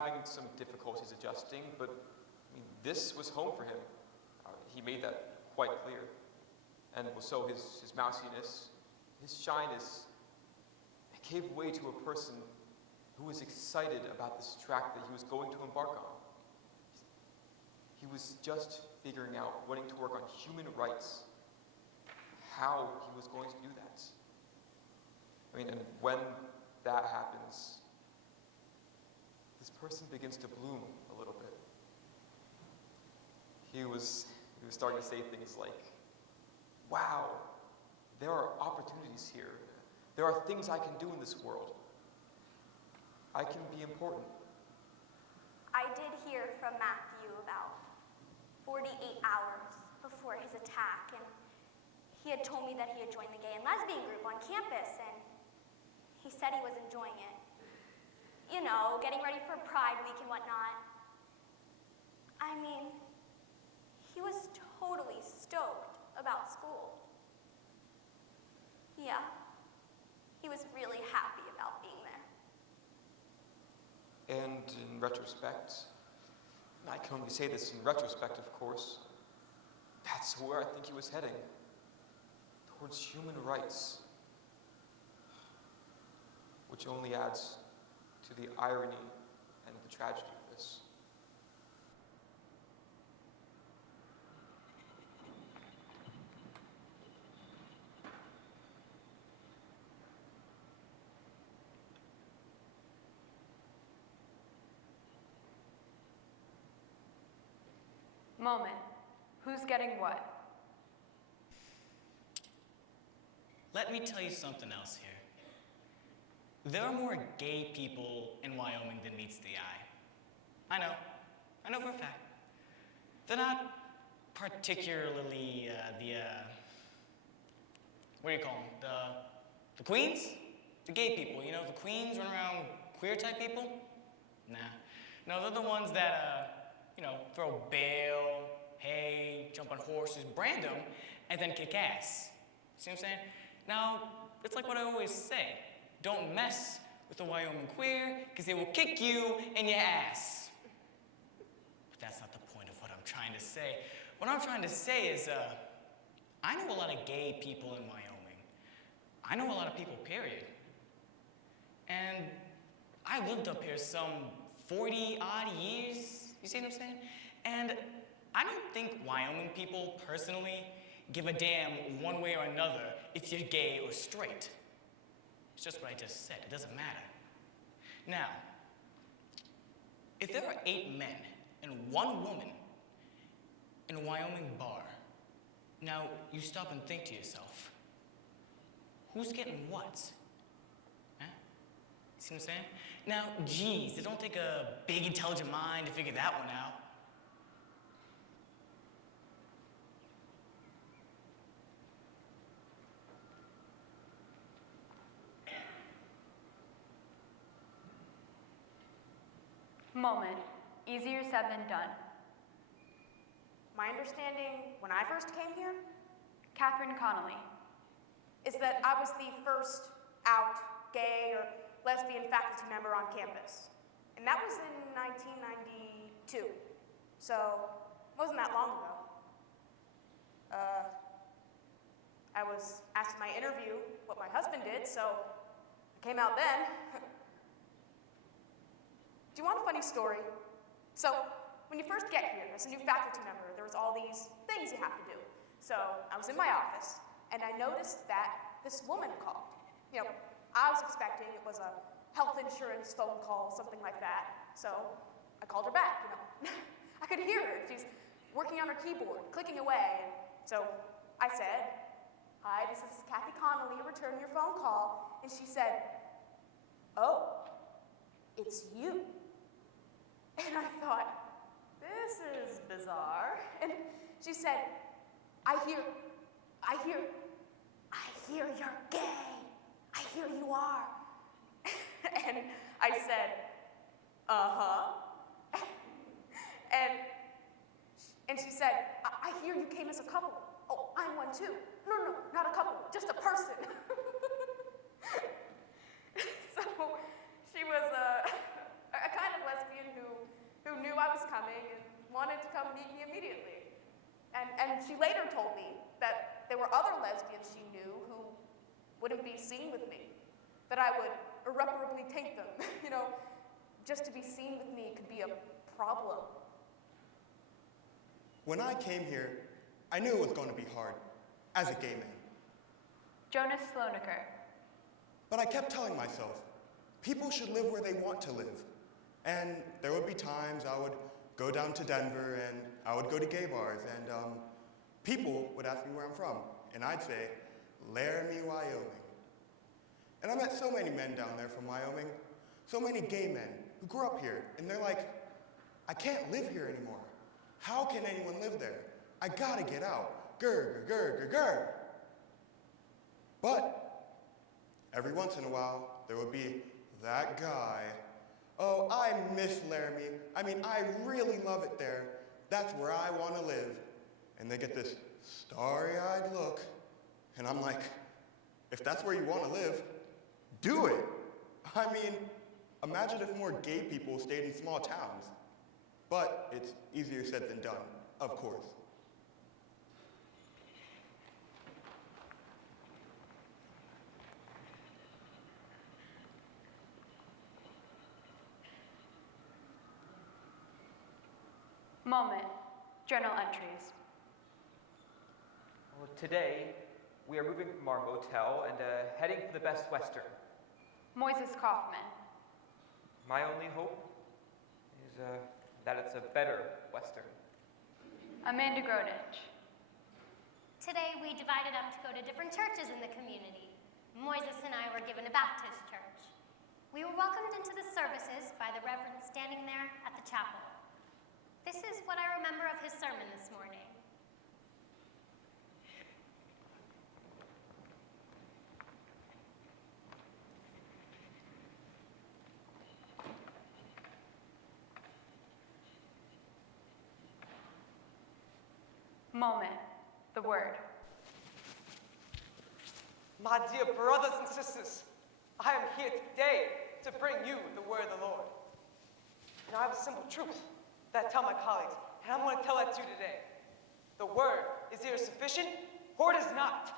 having some difficulties adjusting, but I mean, this was home for him. He made that quite clear. And so his mousiness, his shyness, it gave way to a person who was excited about this track that he was going to embark on. He was just figuring out, wanting to work on human rights, how he was going to do that. I mean, and when that happens, this person begins to bloom a little bit. He was starting to say things like, wow, there are opportunities here. There are things I can do in this world. I can be important. I did hear from Matthew about 48 hours before his attack, and he had told me that he had joined the gay and lesbian group on campus, and he said he was enjoying it. You know, getting ready for Pride Week and whatnot. I mean, he was totally stoked about school. Yeah, he was really happy about being there. And in retrospect, I can only say this in retrospect, of course, that's where I think he was heading, towards human rights, which only adds to the irony and the tragedy of this. Moment. Who's getting what? Let me tell you something else here. There are more gay people in Wyoming than meets the eye. I know for a fact. They're not particularly what do you call them? The queens? The gay people, you know, the queens run around queer type people? Nah. No, they're the ones that, throw bail, hay, jump on horses, brand them, and then kick ass. See what I'm saying? Now, it's like what I always say. Don't mess with a Wyoming queer, because they will kick you in your ass. But that's not the point of what I'm trying to say. What I'm trying to say is, I know a lot of gay people in Wyoming. I know a lot of people, period. And I lived up here some 40-odd years, you see what I'm saying? And I don't think Wyoming people, personally, give a damn one way or another if you're gay or straight. It's just what I just said. It doesn't matter. Now, if there are 8 men and 1 woman in a Wyoming bar, now you stop and think to yourself, who's getting what? Huh? See what I'm saying? Now, geez, it don't take a big intelligent mind to figure that one out. Moment. Easier said than done. My understanding when I first came here Catherine Connolly. is that I was the first out gay or lesbian faculty member on campus. And that was in 1992. So, it wasn't that long ago. I was asked in my interview what my husband did, so I came out then. Do you want a funny story? So, when you first get here as a new faculty member, there was all these things you have to do. So, I was in my office, and I noticed that this woman called. You know, I was expecting it was a health insurance phone call, something like that. So, I called her back, you know. I could hear her. She's working on her keyboard, clicking away. And so, I said, "Hi, this is Kathy Connolly, returning your phone call." And she said, "Oh, it's you." And I thought, this is bizarre. And she said, I hear you're gay. I hear you are. And I said, uh-huh. And she said, I hear you came as a couple. Oh, I'm one too. No, not a couple, just a person. So she was a kind of lesbian was coming and wanted to come meet me immediately. And she later told me that there were other lesbians she knew who wouldn't be seen with me, that I would irreparably taint them. You know, just to be seen with me could be a problem. When I came here, I knew it was going to be hard, as a gay man. Jonas Slonaker. But I kept telling myself, people should live where they want to live. And there would be times I would go down to Denver and I would go to gay bars and people would ask me where I'm from. And I'd say, Laramie, Wyoming. And I met so many men down there from Wyoming, so many gay men who grew up here. And they're like, I can't live here anymore. How can anyone live there? I gotta get out. Grr, grr, grr, grr, grr. But every once in a while, there would be that guy. Oh, I miss Laramie. I mean, I really love it there. That's where I want to live. And they get this starry-eyed look, and I'm like, if that's where you want to live, do it. I mean, imagine if more gay people stayed in small towns. But it's easier said than done, of course. Moment. Journal entries. Well, today, we are moving from our motel and heading for the Best Western. Moises Kaufman. My only hope is that it's a better Western. Amanda Grodich. Today, we divided up to go to different churches in the community. Moises and I were given a Baptist church. We were welcomed into the services by the Reverend standing there at the chapel. This is what I remember of his sermon this morning. Moment. The word. My dear brothers and sisters, I am here today to bring you the word of the Lord. And I have a simple truth that I tell my colleagues, and I'm going to tell that to you today. The word is either sufficient or it is not.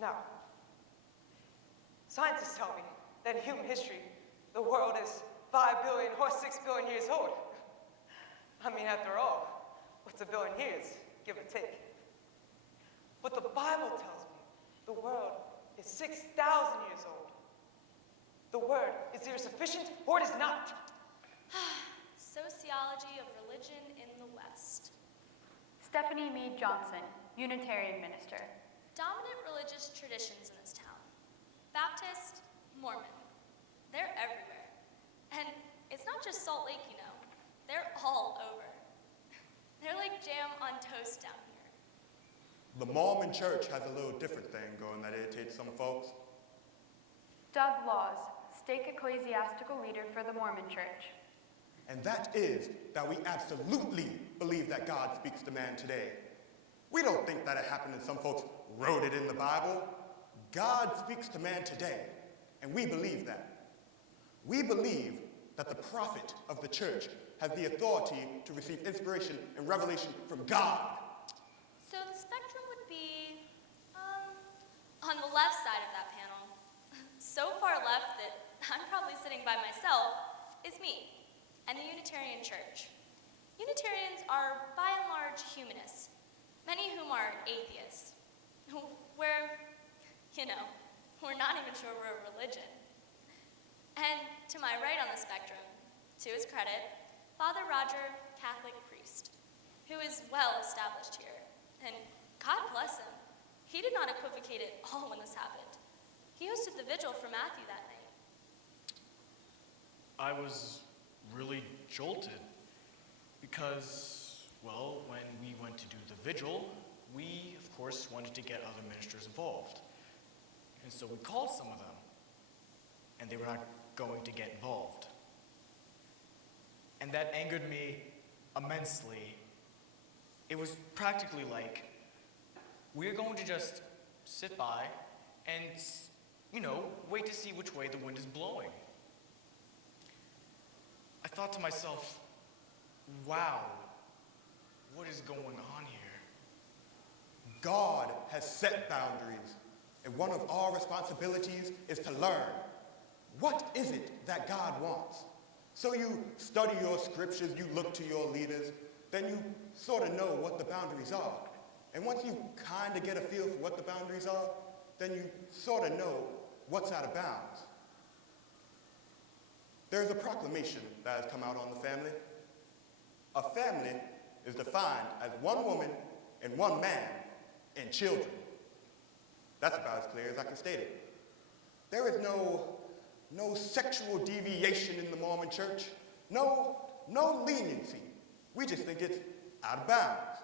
Now, scientists tell me that in human history, the world is 5 billion or 6 billion years old. I mean, after all, what's a billion years, give or take? But the Bible tells me the world is 6,000 years old. The word is either sufficient or it is not. Sociology of Religion in the West. Stephanie Mead Johnson, Unitarian minister. Dominant religious traditions in this town. Baptist, Mormon. They're everywhere. And it's not just Salt Lake, you know. They're all over. They're like jam on toast down here. The Mormon church has a little different thing going that irritates some folks. Doug Laws, stake ecclesiastical leader for the Mormon Church. And that is that we absolutely believe that God speaks to man today. We don't think that it happened and some folks wrote it in the Bible. God speaks to man today, and we believe that. We believe that the prophet of the church has the authority to receive inspiration and revelation from God. So the spectrum would be, on the left side of that panel. So far left that I'm probably sitting by myself is me and the Unitarian Church. Unitarians are, by and large, humanists, many of whom are atheists. We're, we're not even sure we're a religion. And to my right on the spectrum, to his credit, Father Roger, Catholic priest, who is well established here. And God bless him, he did not equivocate at all when this happened. He hosted the vigil for Matthew that night. I was really jolted because, well, when we went to do the vigil, we, of course, wanted to get other ministers involved. And so we called some of them, and they were not going to get involved. And that angered me immensely. It was practically like, we're going to just sit by and, wait to see which way the wind is blowing. I thought thought to myself, wow, what is going on here? God has set boundaries, and one of our responsibilities is to learn. What is it that God wants? So you study your scriptures, you look to your leaders, then you sort of know what the boundaries are. And once you kind of get a feel for what the boundaries are, then you sort of know what's out of bounds. There's a proclamation that has come out on the family. A family is defined as one woman and one man and children. That's about as clear as I can state it. There is no sexual deviation in the Mormon church, no leniency. We just think it's out of bounds.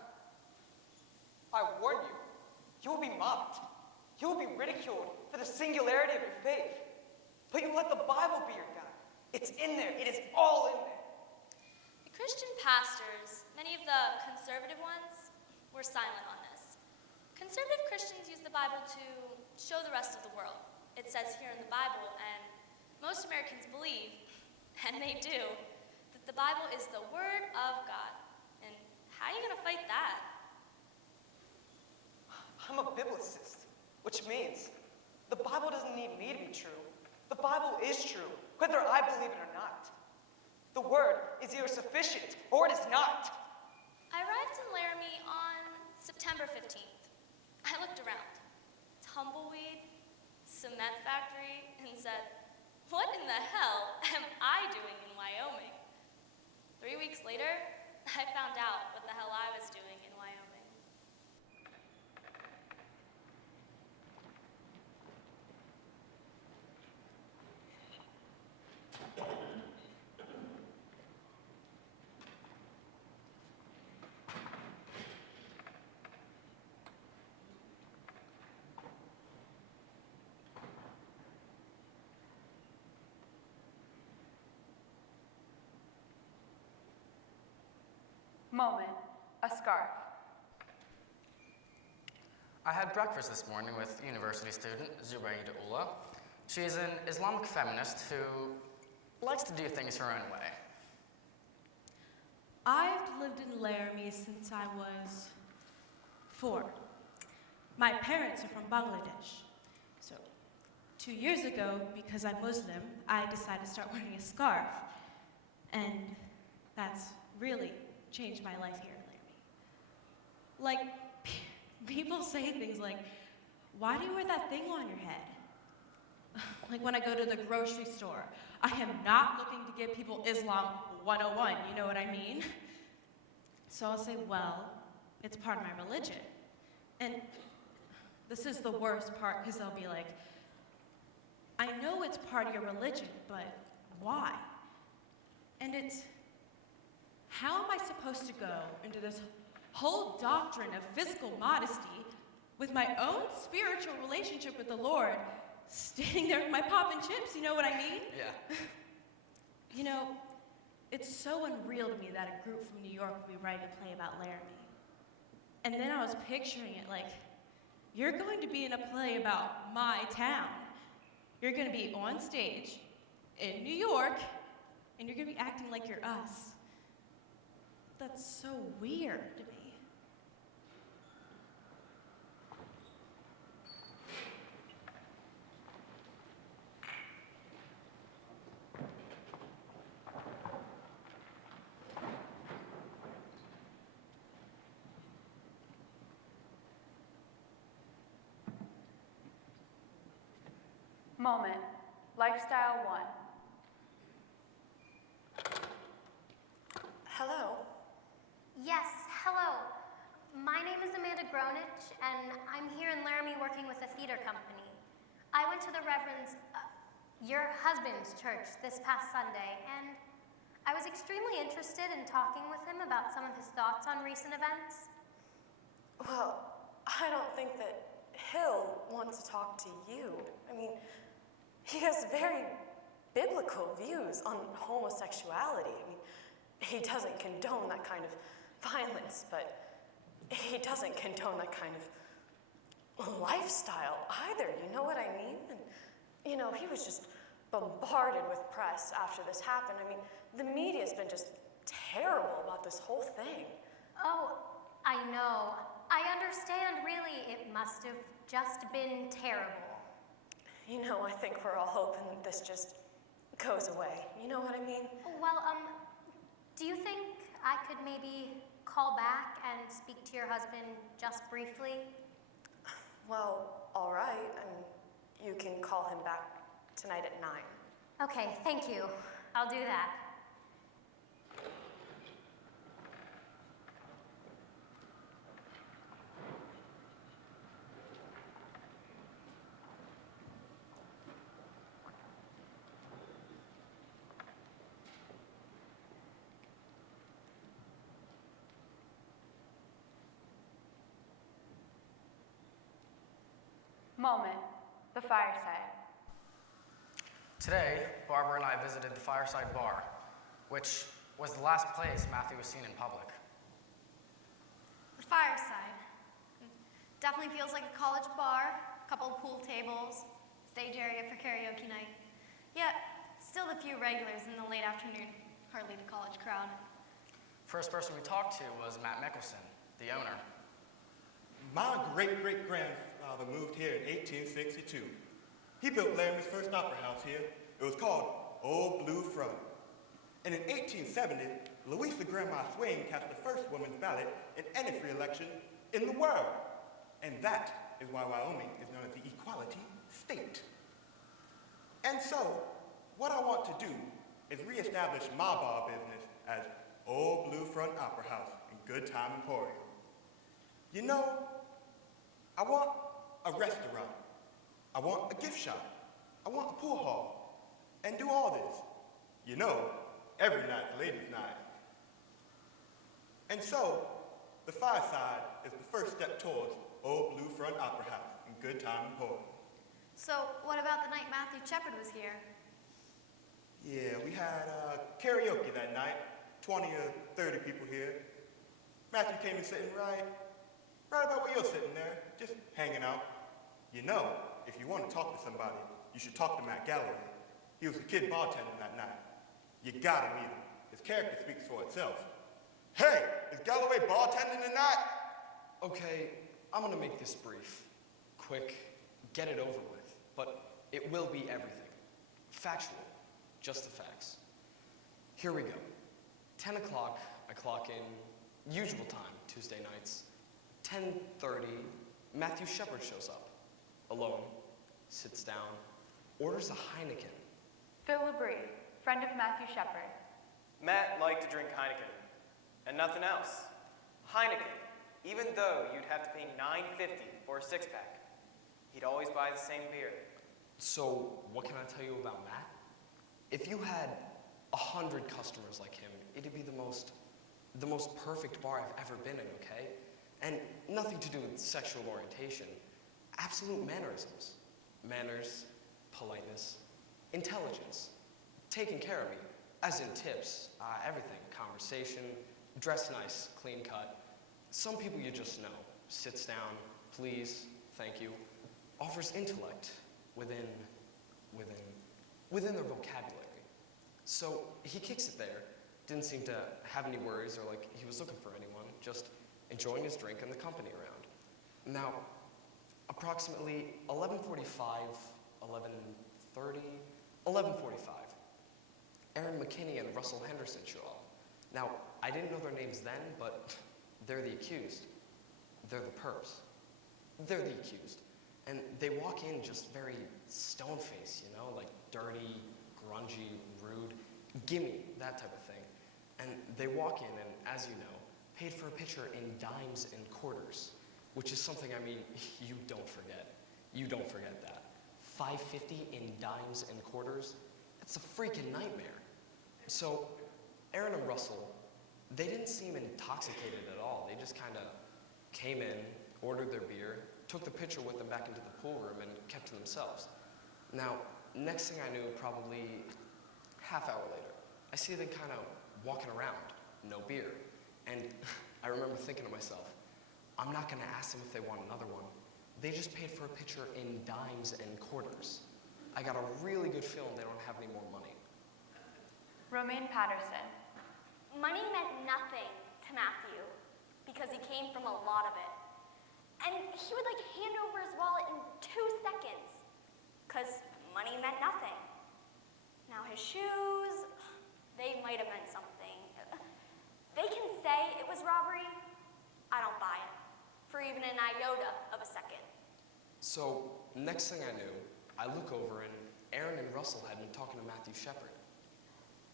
I warn you, you will be mocked. You will be ridiculed for the singularity of your faith. But you let the Bible be your guide. It's in there. It is all in there. The Christian pastors, many of the conservative ones, were silent on this. Conservative Christians use the Bible to show the rest of the world. It says here in the Bible, and most Americans believe, and they do, that the Bible is the Word of God. And how are you going to fight that? I'm a biblicist, which means the Bible doesn't need me to be true. The Bible is true, whether I believe it or not. The Word is either sufficient or it is not. I arrived in Laramie on September 15th. I looked around. Tumbleweed, cement factory, and said, what in the hell am I doing in Wyoming? 3 weeks later, I found out what the hell I was doing in Wyoming. Moment, a scarf. I had breakfast this morning with university student Zubaida Ullah. She is an Islamic feminist who likes to do things her own way. I've lived in Laramie since I was 4. My parents are from Bangladesh. So 2 years ago, because I'm Muslim, I decided to start wearing a scarf. And that's really changed my life here in Laramie. Like, people say things like, why do you wear that thing on your head? Like when I go to the grocery store, I am not looking to give people Islam 101, you know what I mean? So I'll say, well, it's part of my religion. And this is the worst part, because they'll be like, I know it's part of your religion, but why? And it's, how am I supposed to go into this whole doctrine of physical modesty with my own spiritual relationship with the Lord standing there with my pop and chips, you know what I mean? Yeah. You know, it's so unreal to me that a group from New York would be writing a play about Laramie. And then I was picturing it like, you're going to be in a play about my town. You're going to be on stage in New York, and you're going to be acting like you're us. That's so weird to me. Moment, lifestyle 1. Hello. Yes, hello. My name is Amanda Gronich, and I'm here in Laramie working with a theater company. I went to the Reverend's, your husband's church this past Sunday, and I was extremely interested in talking with him about some of his thoughts on recent events. Well, I don't think that he'll want to talk to you. I mean, he has very biblical views on homosexuality. I mean, he doesn't condone that kind of violence, but he doesn't condone that kind of lifestyle either, you know what I mean? And, you know, he was just bombarded with press after this happened. I mean, the media's been been just terrible about this whole thing. Oh, I know. I understand, really. It must have just been terrible. You know, I think we're all hoping that this just goes away. You know what I mean? Well, do you think I could maybe call back and speak to your husband just briefly? Well, all right, and you can call him back tonight at 9. Okay, thank you. I'll do that. Moment, the fireside. Today, Barbara and I visited the Fireside Bar, which was the last place Matthew was seen in public. The fireside. Definitely feels like a college bar, a couple of pool tables, stage area for karaoke night. Yet, still a few regulars in the late afternoon, hardly the college crowd. First person we talked to was Matt Mickelson, the owner. My great-great-grandfather moved here in 1862. He built Laramie's first opera house here. It was called Old Blue Front. And in 1870, Louisa Grandma Swain cast the first woman's ballot in any free election in the world. And that is why Wyoming is known as the Equality State. And so, what I want to do is reestablish my bar business as Old Blue Front Opera House in Good Time Emporium. You know, I want a restaurant. I want a gift shop. I want a pool hall. And do all this. You know, every night's ladies' night. And so, the Fireside is the first step towards Old Blue Front Opera House in Good Time Emporium. So, what about the night Matthew Shepard was here? Yeah, we had karaoke that night. 20 or 30 people here. Matthew came in sitting right about where you're sitting there, just hanging out. You know, if you want to talk to somebody, you should talk to Matt Galloway. He was the kid bartender that night. You gotta meet him. His character speaks for itself. Hey, is Galloway bartending tonight? Okay, I'm gonna make this brief. Quick, get it over with. But it will be everything. Factual, just the facts. Here we go. 10 o'clock, I clock in, usual time, Tuesday nights. 10:30, Matthew Shepard shows up. Alone, sits down, orders a Heineken. Phil Labrie, friend of Matthew Shepard. Matt liked to drink Heineken, and nothing else. Heineken, even though you'd have to pay $9.50 for a six-pack. He'd always buy the same beer. So, what can I tell you about Matt? If you had 100 customers like him, it'd be the most perfect bar I've ever been in, okay? And nothing to do with sexual orientation. Absolute mannerisms. Manners, politeness, intelligence. Taking care of me, as in tips, everything. Conversation, dress nice, clean cut. Some people you just know. Sits down, please, thank you. Offers intellect within their vocabulary. So he kicks it there. Didn't seem to have any worries or like he was looking for anyone, just enjoying his drink and the company around. Now, approximately 11:45, 11:45, Aaron McKinney and Russell Henderson show up. Now, I didn't know their names then, but they're the accused. They're the perps. They're the accused. And they walk in just very stone-faced, you know, like dirty, grungy, rude, gimme, that type of thing. And they walk in and, as you know, paid for a picture in dimes and quarters, which is something, I mean, you don't forget. You don't forget that. $5.50 in dimes and quarters? It's a freaking nightmare. So, Aaron and Russell, they didn't seem intoxicated at all. They just kind of came in, ordered their beer, took the picture with them back into the pool room, and kept to themselves. Now, next thing I knew, probably half hour later, I see them kind of walking around, no beer. And I remember thinking to myself, I'm not going to ask them if they want another one. They just paid for a picture in dimes and quarters. I got a really good feeling they don't have any more money. Romaine Patterson, Money meant nothing to Matthew because he came from a lot of it. And he would like hand over his wallet in 2 seconds because money meant nothing. Now his shoes, they might have meant something. They can say it was robbery. I don't buy it for even an iota of a second. So, next thing I knew, I look over and Aaron and Russell had been talking to Matthew Shepard.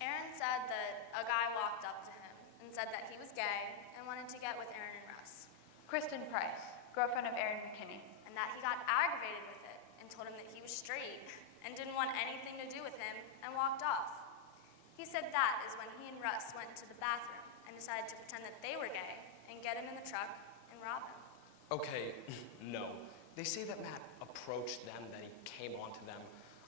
Aaron said that a guy walked up to him and said that he was gay and wanted to get with Aaron and Russ. Kristen Price, girlfriend of Aaron McKinney. And that he got aggravated with it and told him that he was straight and didn't want anything to do with him and walked off. He said that is when he and Russ went to the bathroom and decided to pretend that they were gay and get him in the truck and rob him. Okay, no. They say that Matt approached them, that he came on to them.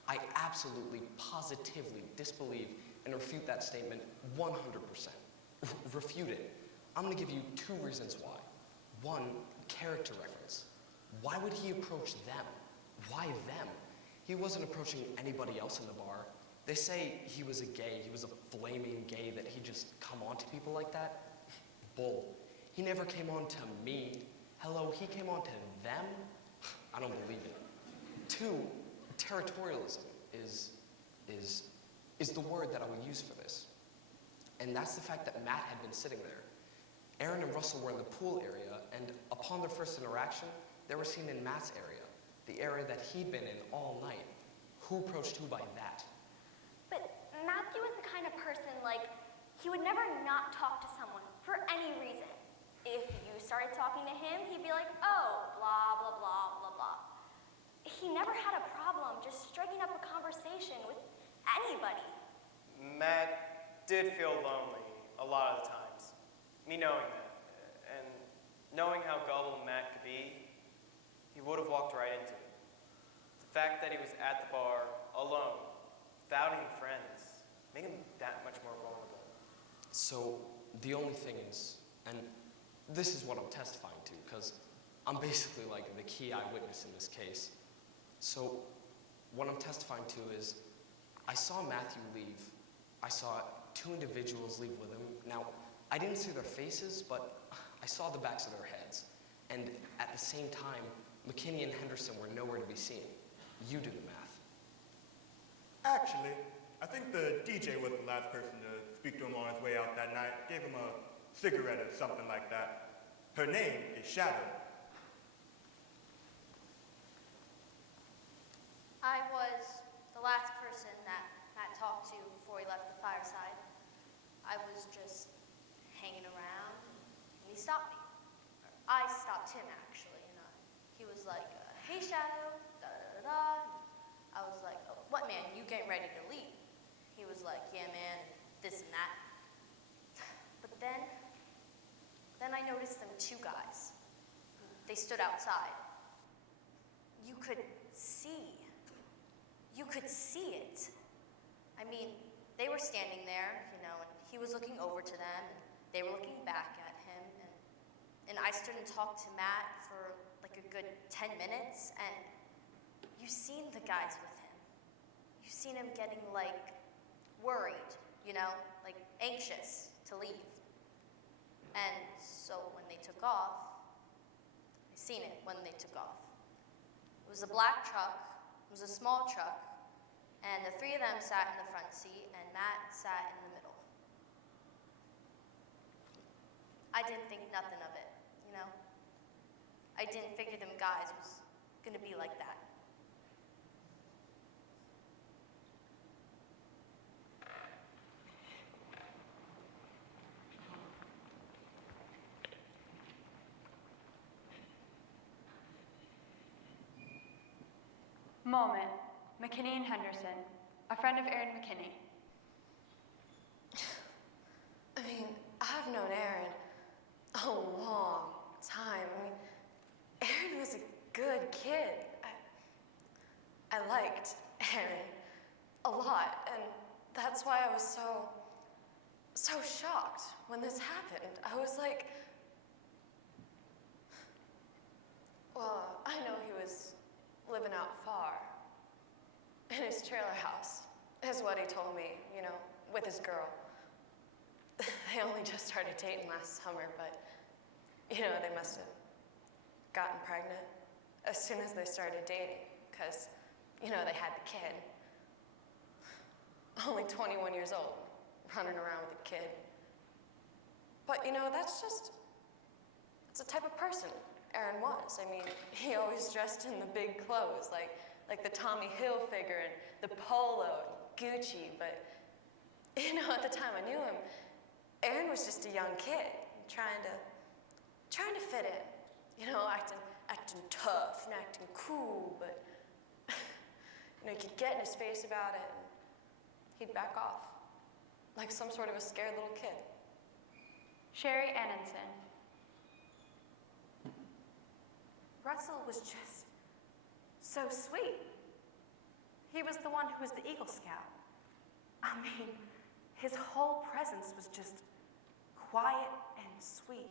I absolutely, positively disbelieve and refute that statement 100%. Refute it. I'm gonna give you 2 reasons why. 1, character reference. Why would he approach them? Why them? He wasn't approaching anybody else in the bar. They say he was a gay, he was a flaming gay, that he'd just come on to people like that. Bull. He never came on to me. Hello, he came on to them? I don't believe it. 2, territorialism is the word that I would use for this. And that's the fact that Matt had been sitting there. Aaron and Russell were in the pool area, and upon their first interaction, they were seen in Matt's area, the area that he'd been in all night. Who approached who by that? But Matthew is the kind of person, like, he would never not talk to someone for any reason. If you started talking to him, he'd be like, oh, blah, blah, blah, blah, blah. He never had a problem just striking up a conversation with anybody. Matt did feel lonely a lot of the times. Me knowing that, and knowing how gullible Matt could be, he would have walked right into it. The fact that he was at the bar, alone, without any friends, made him that much more vulnerable. So, the only thing is, and this is what I'm testifying to, because I'm basically like the key eyewitness in this case. So, what I'm testifying to is, I saw Matthew leave. I saw 2 individuals leave with him. Now, I didn't see their faces, but I saw the backs of their heads. And at the same time, McKinney and Henderson were nowhere to be seen. You do the math. Actually, I think the DJ was the last person to speak to him on his way out that night. Gave him a cigarette or something like that. Her name is Shadow. I was the last person that Matt talked to before he left the fireside. I was just hanging around, and he stopped me. I stopped him, actually, and he was like, hey, Shadow, da-da-da-da. I was like, oh, what, man, you getting ready to leave? He was like, yeah, man, this and that. But then I noticed them 2 guys. They stood outside. You could see it. I mean, they were standing there, you know, and he was looking over to them, and they were looking back at him, and I stood and talked to Matt for like a good 10 minutes, and you seen the guys with him. You seen him getting like worried, you know, like anxious to leave. And so when they took off, I seen it when they took off. It was a black truck, it was a small truck, and the 3 of them sat in the front seat, and Matt sat in the middle. I didn't think nothing of it, you know? I didn't figure them guys was gonna be like that. Moment. McKinney and Henderson, a friend of Aaron McKinney. I mean, I've known Aaron a long time. I mean, Aaron was a good kid. I liked Aaron a lot, and that's why I was so shocked when this happened. I was like, well, I know he was living out far in his trailer house, is what he told me, you know, with his girl. They they only just started dating last summer, but, you know, they must have gotten pregnant as soon as they started dating, because, you know, they had the kid. Only 21 years old, running around with a kid. But, you know, it's the type of person Aaron was. I mean, he always dressed in the big clothes, like the Tommy Hilfiger and the Polo and Gucci, but, you know, at the time I knew him, Aaron was just a young kid, trying to fit in. You know, acting tough and acting cool, but, you know, he could get in his face about it, and he'd back off, like some sort of a scared little kid. Sherry Annenson. Russell was just so sweet. He was the one who was the Eagle Scout. I mean, his whole presence was just quiet and sweet.